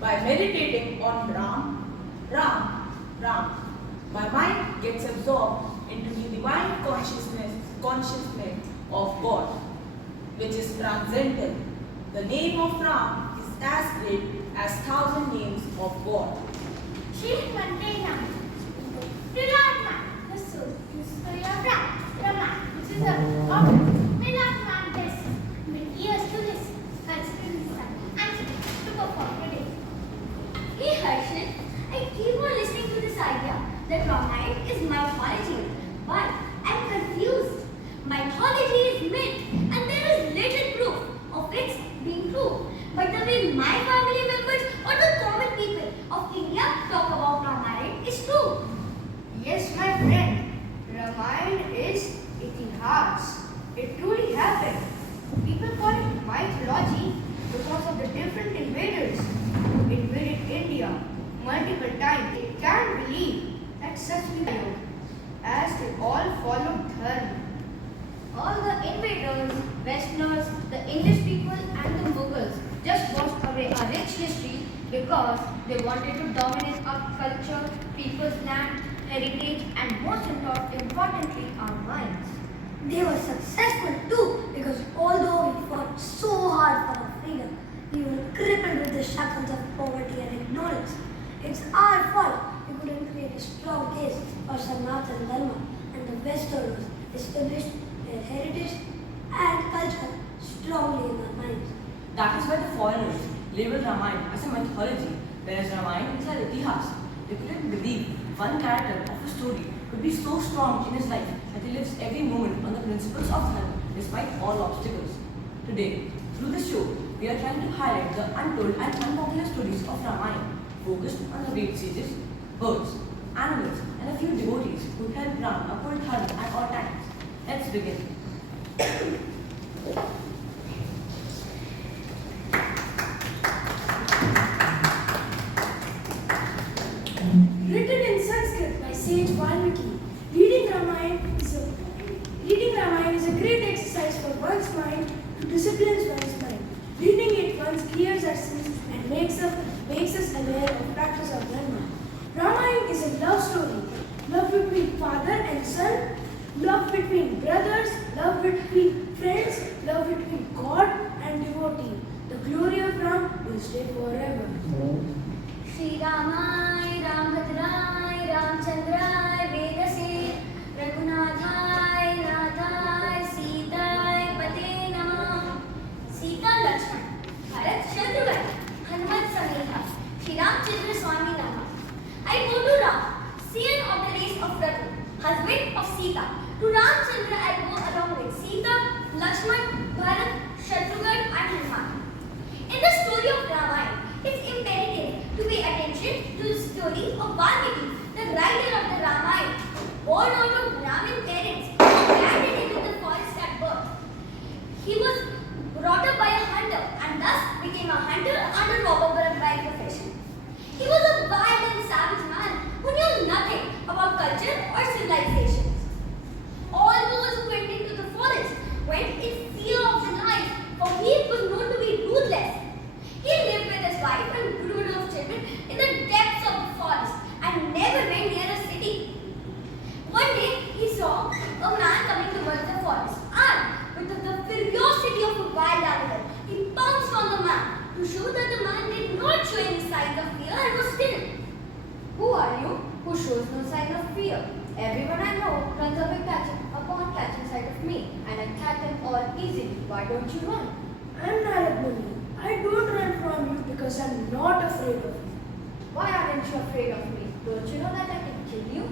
By meditating on Ram, my mind gets absorbed into the divine consciousness of God, which is transcendental. The name of Ram is as great as thousand names of God. She contains Rilana, the soul, story of Rama, which is the object. Rilana blesses with ears to listen, consider his son, and to perform today. Hey Harshit, I keep on listening to this idea that Ramayana is mythology, but I'm confused. Mythology is myth, and there is little proof of its being true. But the way my family members or the common people of India talk about Ramayana is true. Yes, my friend. Ramayana is itihas. It truly happened. People call it mythology because of the different invaders who invaded India multiple times. They can't believe that such people, as they all followed Dharma. All the invaders, Westerners, the English people and the Mughals just washed away our rich history because they wanted to dominate our culture, people's land, heritage and most importantly our minds. They were successful too because although we fought so hard for our freedom, we were crippled with the shackles of poverty and ignorance. It's our fault we couldn't create a strong case for Sanatana Dharma and the Westerners established their heritage and culture strongly in our minds. That is why the foreigners label Ramayana as a mythology, whereas Ramayana is our itihas. They couldn't believe one character of a story could be so strong in his life that he lives every moment on the principles of Dharma despite all obstacles. Today, through this show, we are trying to highlight the untold and unpopular stories of Ramayana, focused on the great sages, birds, animals, and a few devotees who helped Ram uphold Dharma at all times. Let's begin. Written in Sanskrit by sage Valmiki, reading Ramayana is a great exercise for one's mind to discipline one's mind. Reading it once clears our sins and makes us aware of practice of Dharma. Ramayana is a love story, love between father and son, love between brothers, love between friends, love between God and devotee. The glory of Ram will stay forever. Shri Ramai, Rambhadrai, Ramchandrai, Vedase, Raghunathai, Nathai, Sitai, Pate Namah. Sita Lakshman, Bharat Shatrughan, Hanumat Sameha, Shri Ramchandra Swami Namah. I go to Ram, scion of the race of Raghu, husband of Sita. To Ramchandra I go along with Sita, Lakshman, Bharat, Shatrughan and Hanuman. In the story of Ramayana, it's imperative to pay attention to the story of Valmiki, the writer of the Ramayana. Born out of Brahmin parents, planted into the forest at birth. He was brought up by a hunter and thus became a hunter and a robber by profession. He was a wild and savage man who knew nothing about culture or civilizations. All those who went into the forest went in fear of their life, for he was known to be ruthless. He lived with his wife and brood of children in the depths of the forest and never went near a city. One day he saw a man coming towards the forest and with the ferocity of a wild animal, he pounced on the man to show that the man did not show any signs of fear and was still. Who are you who shows no sign of fear? Everyone I know runs away upon catching sight of me, and I catch them all easily. Why don't you run? I'm not Rukmini. I don't run from you because I'm not afraid of you. Why aren't you afraid of me? Don't you know that I can kill you?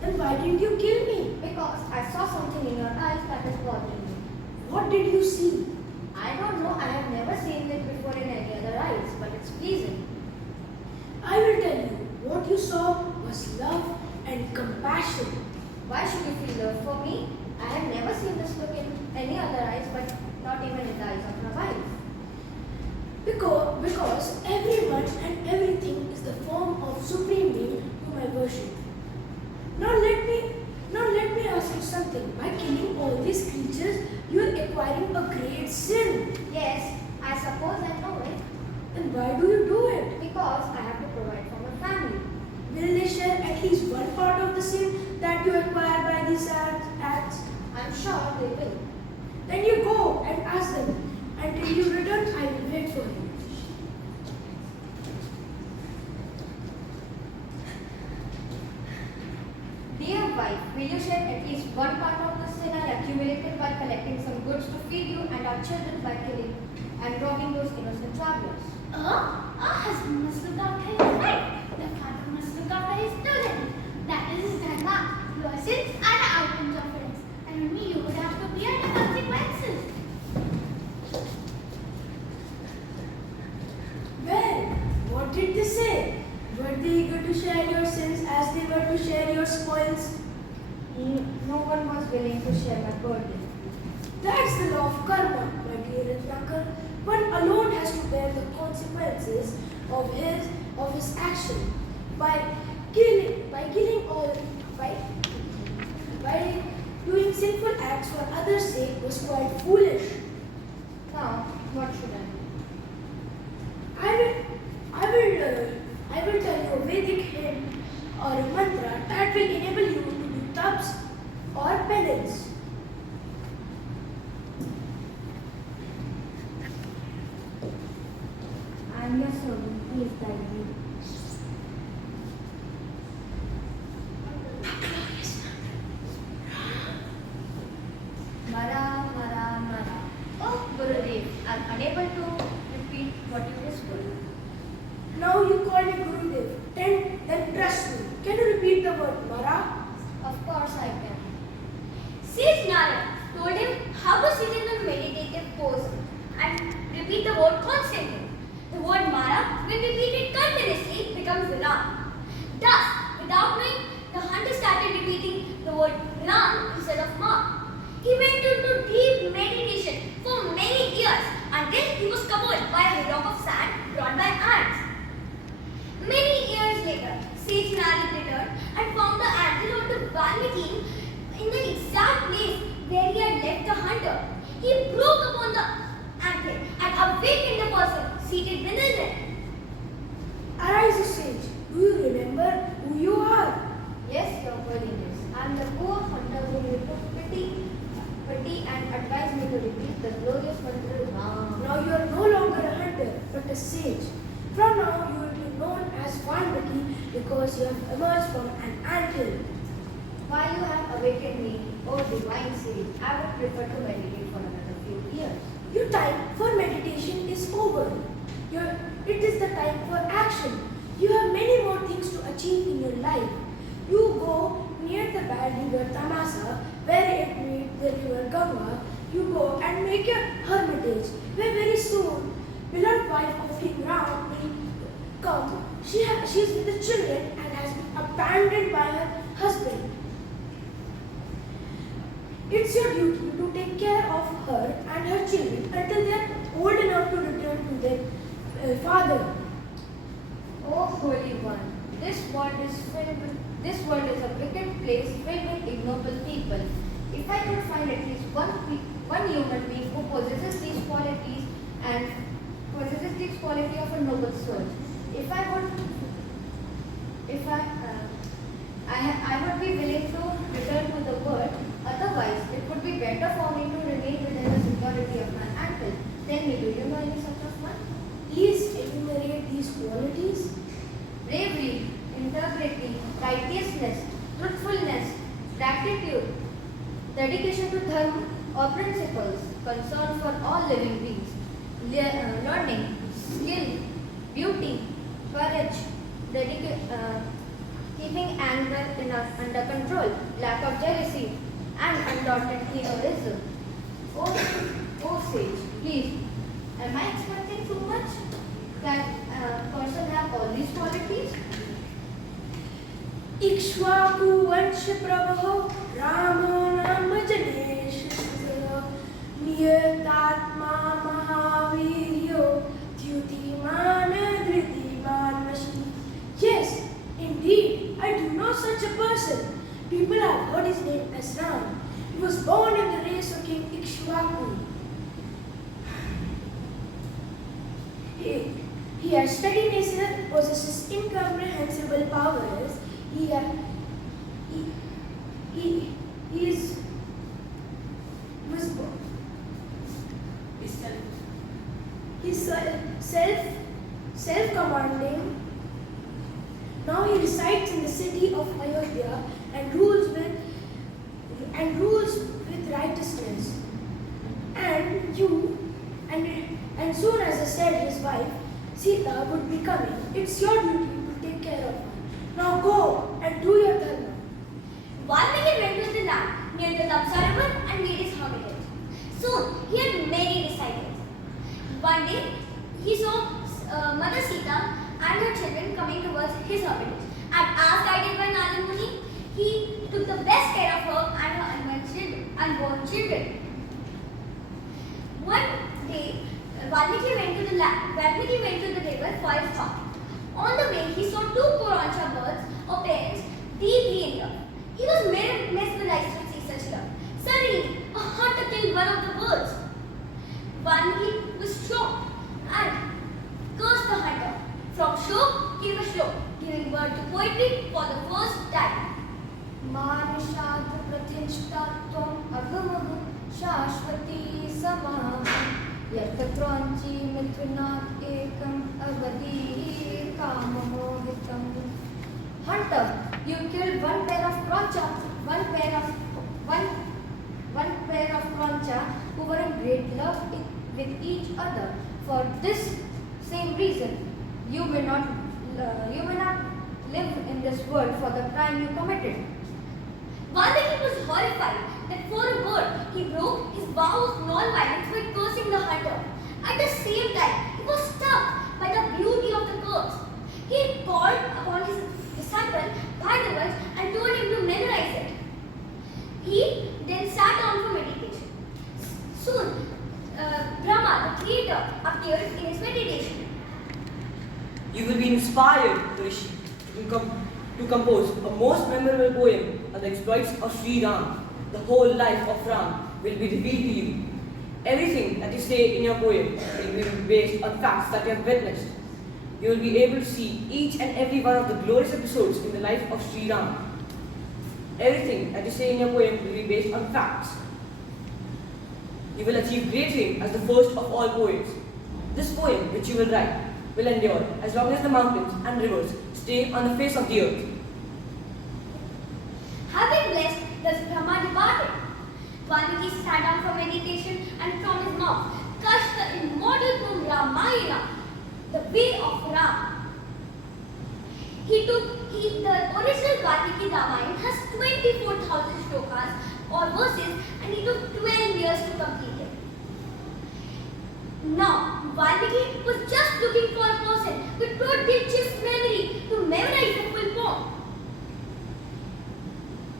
Then why didn't you kill me? Because I saw something in your eyes that is bothering me. What did you see? I don't know. I have never seen it before in any other eyes, but it's pleasing. I will tell you. What you saw was love and compassion. Why should you feel love for me? I have never seen this look in any other eyes, but not even in the eyes of my wife. Because everyone and everything is the form of Supreme Being whom I worship. Now let me ask you something. By killing all these creatures, you are acquiring a great sin. Yes, I suppose I know it. Then why do you do it? I'm sure they will. Then you go and ask them. Until you return, I will wait for you. Dear wife, will you share at least one part of the sin I accumulated by collecting some goods to feed you and our children by killing and robbing those innocent travelers? A husband must look after his wife. The father must look after his children. That is his dharma. Your sins are the outcomes of it. And only you would have to bear the consequences. Well, what did they say? Were they eager to share your sins as they were to share your spoils? No one was willing to share my burden. That's the law of karma, my dear Ratnakar. One alone has to bear the consequences of his action. By doing sinful acts for others' sake was quite foolish. Now, what should I do? I will tell you a Vedic hymn or a mantra that will enable you to do taps or penance. I am your servant, please guide me. Mara, Mara, Mara. Oh, Gurudev, I am unable to repeat what you whispered. Now you call me Gurudev. Then trust me. Can you repeat the word Mara? Of course I can. Sage Narad told him how to sit in a meditative pose and repeat the word constantly. The word Mara, when repeated continuously, becomes Ram. Thus, without knowing, the hunter started repeating the word Ram instead of Ma. He went into deep meditation for many years until he was covered by a hillock of sand brought by ants. Many years later, Sage Narad returned and found the anthill of the Valmiki in the exact place where he had left the hunter. He broke upon the anthill and awakened the person seated within it. Arise, sage. Do you remember who you are? Yes, Your Holiness. I am the poor hunter who you took pity and advised me to repeat the glorious mantra Ram. Now you are no longer a hunter, but a sage. From now you will be known as Valmiki because you have emerged from an anthill. While you have awakened me, O divine sage, I would prefer to meditate for another few years. Your time for meditation is over. It is the time for action. You have many more things to achieve in your life. You go near the bad river Tamasa, where it meets the river Ganga. You go and make a hermitage, where very soon beloved wife of King Ram will come. She is with the children and has been abandoned by her husband. It's your duty to take care of her and her children until they are old enough to return to their father. O Holy One, this world is a wicked place filled with ignoble people. If I could find at least one human being who possesses these qualities and possesses this quality of a noble soul, I would be willing to return to the world. Otherwise, it would be better for me to remain within the security of my ankle. Tell me, do you know any such of one? Please enumerate these qualities. Bravery, integrity, righteousness, truthfulness, gratitude, dedication to dharma or principles, concern for all living beings, learning, skill, beauty, courage, keeping anger under control, lack of jealousy, and undaunted heroism. Oh sage, please, am I expecting too much? Can a person have all these qualities? Ikshvaku Vansh Prabho Ramo Nama Janesh Niyatatma Mahaviryo Dhyutimana Dhritiman Vashi. Yes, indeed, I do know such a person. People have heard his name as Ram. He was born in the race of King Ikshvaku. He has steady nature, possesses incomprehensible powers. He self-commanding. Now he resides in the city of Ayodhya and rules with righteousness. And soon as I said his wife Sita would be coming. It's your duty to take care of her. Now go and do your dharma. Valmiki went to the land near the Tamsa river and made his hermitage. Soon he had many disciples. One day he saw Mother Sita and her children coming towards his hermitage. And as guided by Narada Muni, he took the best care of her and her unborn children. One day, Valmiki went to the river for his farm. On the way, he saw two Korancha birds or parents deeply in love. He was mesmerized to see such love. Suddenly, a hunter killed one of the birds. Valmiki was shocked and cursed the hunter. From shok came a shlok, giving birth to poetry for the first time. मानिषाद प्रतिष्ठा त्वम अगमः शाश्वती समाः यत्क्रौंची मिथुनात् एकम अवधि काममोहितम्. Hunter, you killed one pair of croncha who were in great love with each other. For this same reason, you may not live in this world for the crime you committed. Valmiki was horrified that for a bird he broke his vow of non-violence by cursing the hunter. At the same time, he was struck by the beauty of the curse. He called upon his disciple Bhagavad and told him to memorize it. He then sat down for meditation. Soon, Brahma, the creator, appeared in his meditation. You will be inspired, Rishi, to compose a most memorable poem on the exploits of Sri Ram. The whole life of Ram will be revealed to you. Everything that you say in your poem will be based on facts that you have witnessed. You will be able to see each and every one of the glorious episodes in the life of Sri Ram. Everything that you say in your poem will be based on facts. You will achieve great fame as the first of all poets. This poem which you will write will endure as long as the mountains and rivers stay on the face of the earth. Having blessed, thus Brahma departed. Valmiki sat down for meditation and from his mouth gushed the immortal poem Ramayana, the way of Ram. The original Valmiki Ramayana has 24,000 shlokas or verses and he took 12 years to complete it. Now, Valmiki was just looking for a person with prodigious memory to memorize the full poem.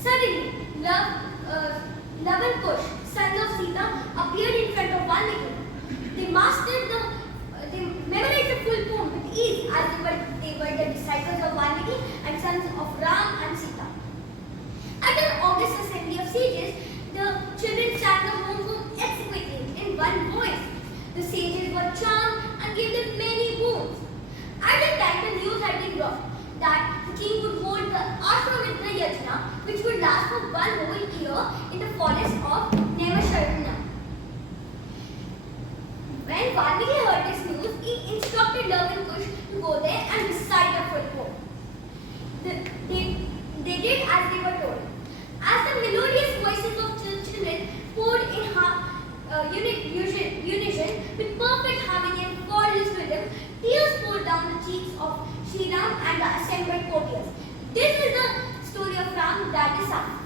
Suddenly, Lavan Kush, son of Sita, appeared in front of Valmiki. They memorized the full poem with ease as they were the disciples of Valmiki and sons of Ram and Sita. At an august assembly of sages, the children sang the poem exquisitely in one voice. The sages were charmed and gave them many boons. At that time, the news had been brought that the king would hold the Ashwamedha Yajna, which would last for 1 whole year in the forest of Naimisharanya. When Valmiki heard this news, he instructed Lavan Kush to go there and recite the full poem. They did as they were told. As the melodious voices of children poured in unison with perfect harmony and flawless rhythm, tears poured down the cheeks of Sri Ram and the assembled courtiers. This is the story of Ram that is sung.